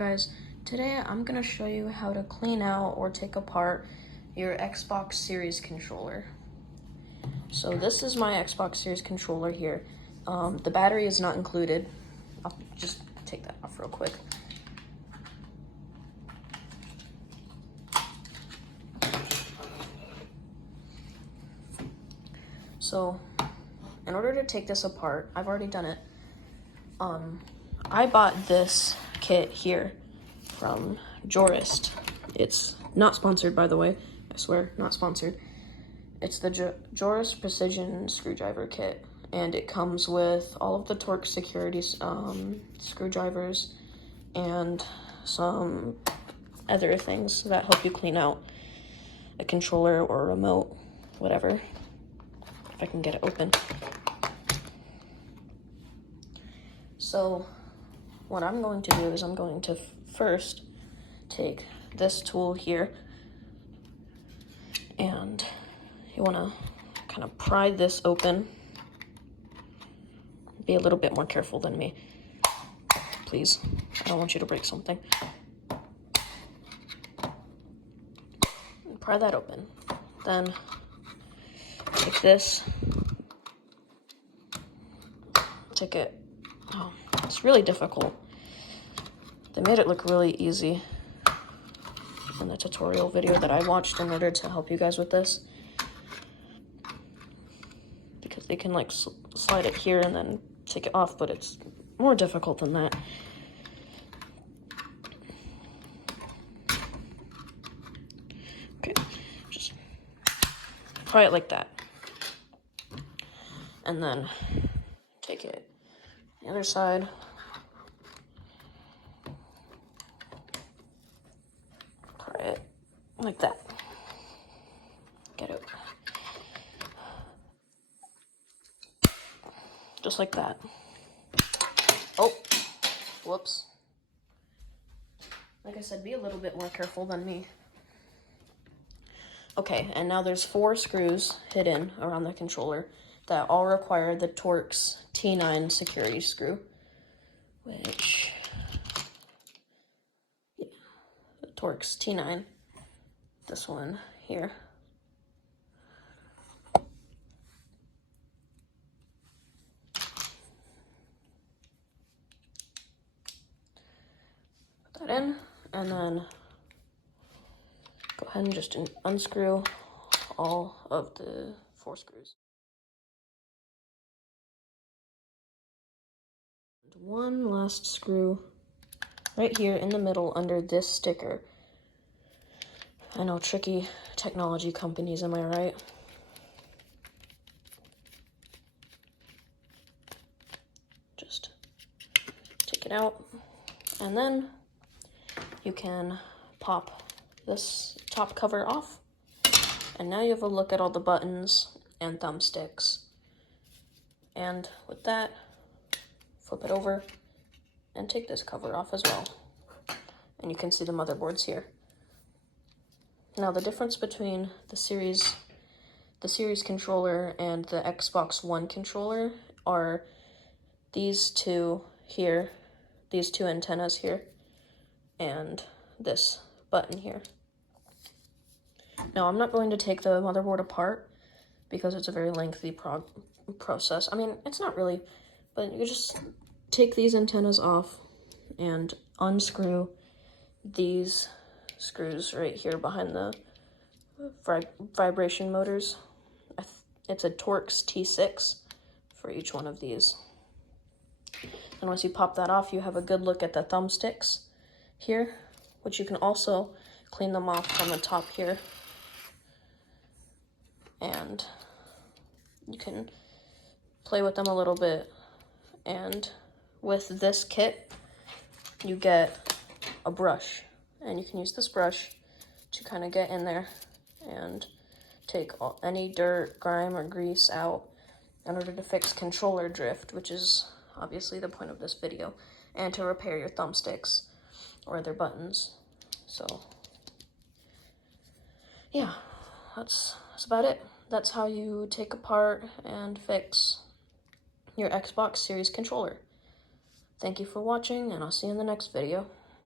guys, today I'm gonna show you how to clean out or take apart your Xbox Series controller. So this is my Xbox Series controller here. The battery is not included. I'll just take that off real quick. So in order to take this apart, I've already done it. I bought this kit here from Jurist. It's not sponsored, by the way. I swear, not sponsored. It's the Jurist Precision Screwdriver Kit, and it comes with all of the Torx security screwdrivers and some other things that help you clean out a controller or a remote, whatever. If I can get it open. So what I'm going to do is I'm going to first take this tool here, and you want to kind of pry this open. Be a little bit more careful than me, please. I don't want you to break something. Pry that open. Then take this, take it. Oh, it's really difficult. They made it look really easy in the tutorial video that I watched in order to help you guys with this, because they can like slide it here and then take it off, but it's more difficult than that. Okay, just pry it like that, and then take it the other side. Pry it like that. Get it. Just like that. Oh, whoops. Like I said, be a little bit more careful than me. Okay, and now there's 4 screws hidden around the controller that all require the Torx T9 security screw, which, yeah, the Torx T9, this one here. Put that in, and then go ahead and just unscrew all of the 4 screws. And one last screw right here in the middle under this sticker. I know, tricky technology companies, am I right? Just take it out, and then you can pop this top cover off, and now you have a look at all the buttons and thumbsticks. And with that, flip it over and take this cover off as well, and you can see the motherboards here. Now the difference between the series controller and the Xbox One controller are these two here, these 2 antennas here, and this button here. Now I'm not going to take the motherboard apart because it's a very lengthy process. I mean, it's not really, but you just take these antennas off and unscrew these screws right here behind the vibration motors. It's a Torx T6 for each one of these. And once you pop that off, you have a good look at the thumbsticks here, which you can also clean them off from the top here. And you can play with them a little bit. And with this kit, you get a brush, and you can use this brush to kind of get in there and take any dirt, grime, or grease out in order to fix controller drift, which is obviously the point of this video, and to repair your thumbsticks or their buttons. So yeah, that's about it. That's how you take apart and fix your Xbox Series controller. Thank you for watching, and I'll see you in the next video.